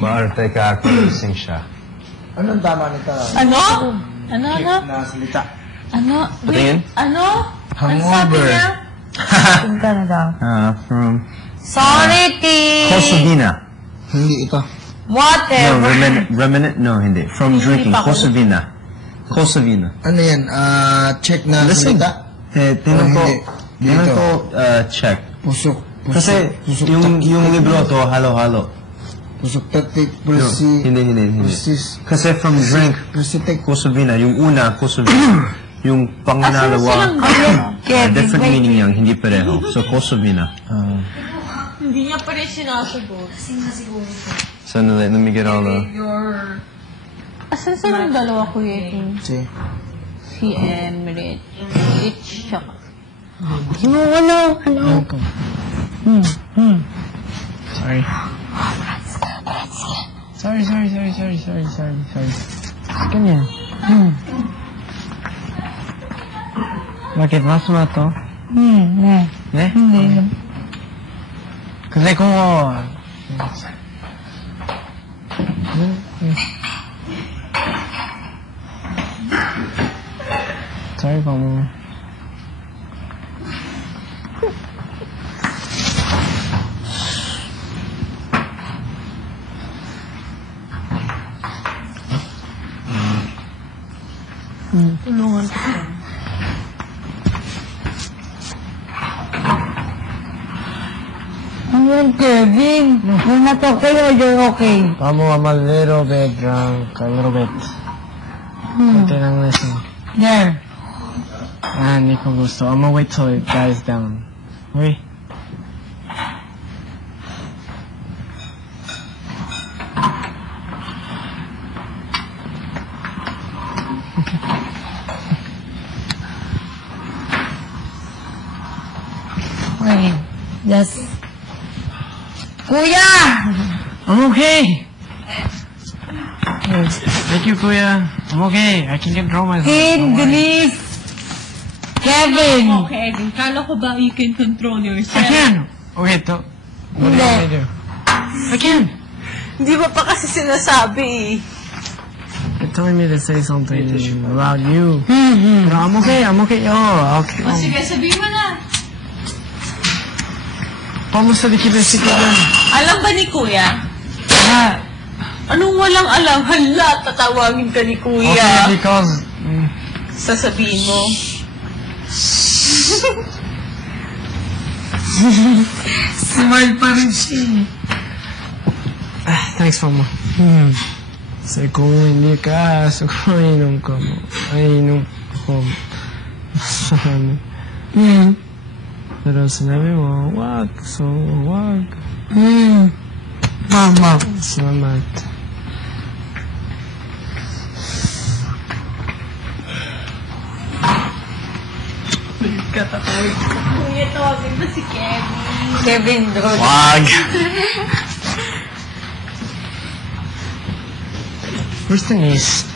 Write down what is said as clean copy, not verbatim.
Maarte ka kung lasing siya. Anong tama nito? Ano? Ano? Na salita. Ano? Patingin? Ano? Hangover. From Canada. From... Sorry, T. Kosovina. Hindi ito. Whatever. No, hindi. From drinking. Kosovina. Kosovina. Ano yan? Check na salita? Tinang ko, check. Pusok. Kasi yung libro to, halo-halo. Pusok taktik, pulsi. Hindi. Pulsis. Kasi from drink, Pulsitek. Kosovina. Yung una, Kosovina. Yung pangalawa, different meaning yan, hindi pareho. So, Kosovina. Hindi niya pa rin sinasagot. Kasi nga siguro ito. So, let me get all the... Asan sila yung dalawa, Kuya King? Si Emmerich. Rich siya. Ano? Sorry. Ganyan. Bakit? Masama to? Ne? Hindi. Kasi kung... Sorry pa mo. Tulungan ko siya. Ano Kevin? You're not okay or you're okay? I'm a little bit drunk. A little bit. Konti lang lasing. There. Hindi ko gusto. I'm gonna wait till it dies down. Okay? Okay. Yes. Kuya! I'm okay! Thank you, Kuya. I'm okay. I can control myself. Kid, Denise! Kevin! Okay, kala ko ba you can control yourself? I can! Okay, what do you want me to do? I can! Hindi ba pa kasi sinasabi? You're telling me to say something about you. Pero I'm okay. Oh, okay. O sige, sabihin mo na. Pamusta di kita si Kuya? Alam ba ni Kuya? Anong walang alam? Hala, tatawagin ka ni Kuya. Okay, because... Sasabihin mo. Smile pa rin siya. Thanks, Mama. Kasi kung hindi ka, so kung inom ka mo, inom ko. Pero sinabi mo, wag. So, wag. Mama. Salamat. Katatawag ko. Kuya, tawagin mo si Kevin. Kevin, Drog. Wag. First thing is,